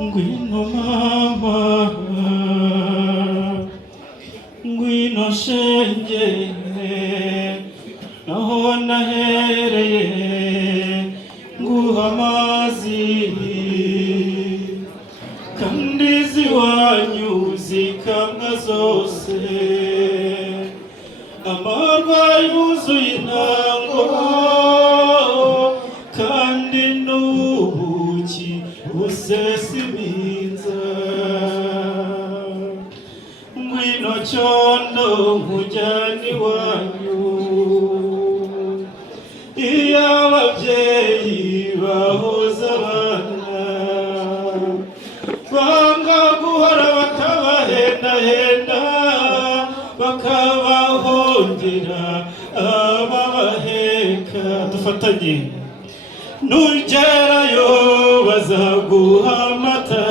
ngwino mama ngwino shenge naho nahereye nguha amazi kandi ziwanyu zikamwa zose amarwa yuzuye intango kandi n'ubuki busesa iminza ngwino cyondo nkujyana iwanyu iyo ababyeyi bahoza abana banga guhora bakabahendahenda bakabahongera ababaheka dufatanye nugerayo bazaguha amata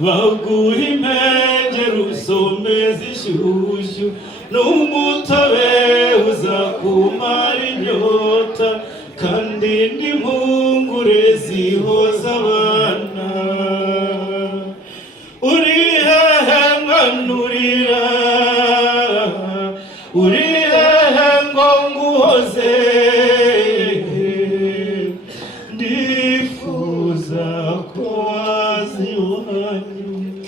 baguha impengeri usome zishyushyu n'umutobe uzakumara inyota kandi n'impungure zihoza abana uri hehe nkanurira uri hehe ngo nguhoze ndifuza ko waza iwanyu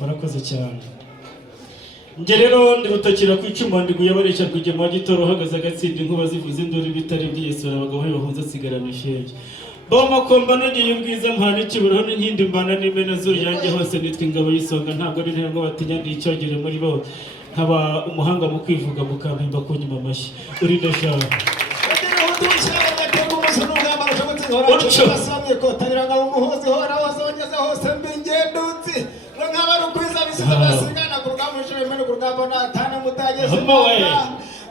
murakoze cyane njye rero ndi rutakira ku icumu ndi guyabarisha rwigema gitoro uhagaze agatsinda inkuba zivuze induru bitari by'iyesura abagabo bahunze asigarana ishenge bamakomba nogeye ubwiza mpana ikiburaho n'inkindi mbana n'imena z'uruyange hose nitwa ingabo y'isonga ntabwo ari nterwa batinya n'icyogere muri bo nkaba umuhanga mu kwivuga mukampimba kunyuma amashyi uri ndashaka utyo basomye ko taniranga umuhozi hora wazongeza hose mbingendutsi nk'abari ukwiza bisize basigana ku rugamba ijemene ku rugamba natana mutageze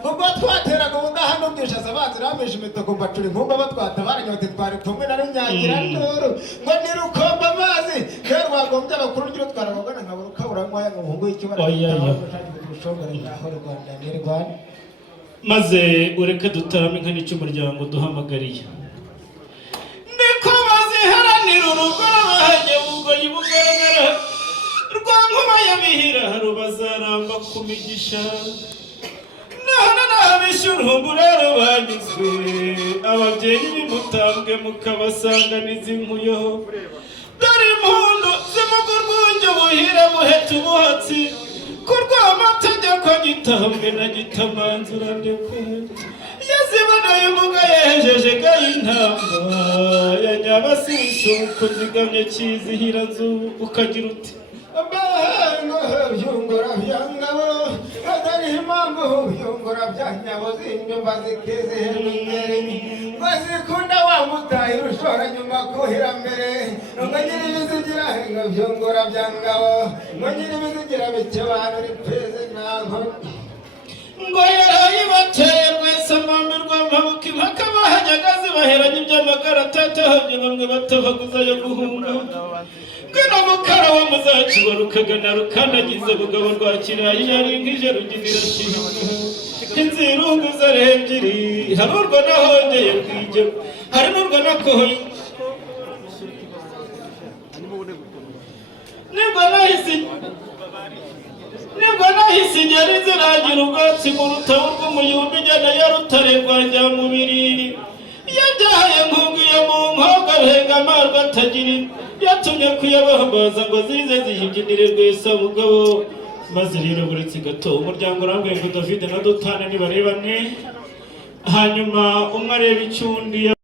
ubwo twateraga ubudahano bwishaza abanzi ramije imitoko mbacura inkumba batwatabaranye bati twari kumwe na runyagira nduru ngo nirukomba amazi rero rwagombye abakuru ryo twarabagana nkabura ukabura nkwaya ngo umuhungu w'ikibara maze ureke dutarame inka n'icumuryango duhamagariye niko baziharanira urugo bahanye bugoyi bugaragara rwa nkoma yabihira rubazaramba ku migisha none n'abishyurumbu rero banyuzwe ababyeyi b'imutambwe mukabasanganiza inkuyo dore impundu zimuga urwunge buhira buheta ubuhatsi ku rw'amategeko gitambe na gitamanzura ndekwe yaziboneye umuga yejeje gayintamba ya nyabasisuko zigamye kizihira nzu ukagira uti abahango byungura byangabo atari impamvu byungura byanyabo z'inyumba ziteze imbere bazikunda wamutaye ushora nyuma kuhira mbere ngo nyiri bizigira ngo byungura byangabo ngo nyiri bizigira bike bantu ripeze naho ngo yarayibateye mwese mwambirwa amabuka impaka bahanyagaze baheranye iby'amagara atatahabye bamwe batabaguza yo guhunga ngwino mukara wa muzakiwa rukagana rukanagize bugabo rwa kirayi yari nk'ije ruginira kihinga inzirungu zarebyiri hari urwo nahongeye kwige hari n'urwo nakohoye nibwo nahise ingeri ziragira ubwatsi mu rutabo rw'umuyumbi ijyana ya rutare rwa njyamubiri yabyahaye nkunguye mu nkoga benga amarwa atagira yatumye kuyabahamaza ngo zize ziyibyinire rwesa mugabo maze rero buretse gato umuryango urambwiye ngo David na Dotane nibarebane hanyuma umwe areba icyundi